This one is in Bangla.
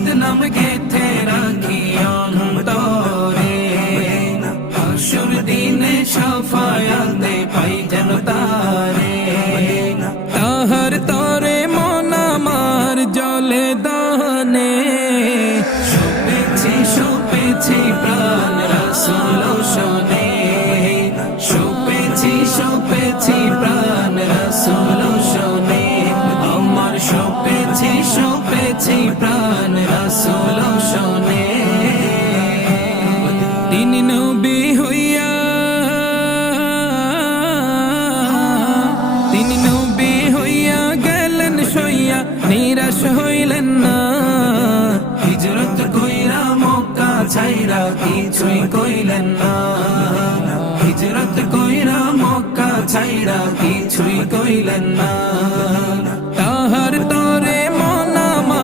বদনাম গেথে রাখি অন্তরে হাসুর দিনে সাফায়াতে পাই যেন তারে তাহার তরে মন আমার জলে দানে শুপেছি শুপেছি প্রাণ রসুল শোনে তিনি নবী হইয়া তিনি নবী হইয়া গেলেন সইয়া, নিরাশ হইলেন না। হিজরত কইরা মক্কা ছাইরা কিছুই কইলেন না। হিজরত কইরা মক্কা ছাইরা কিছুই কইলেন না।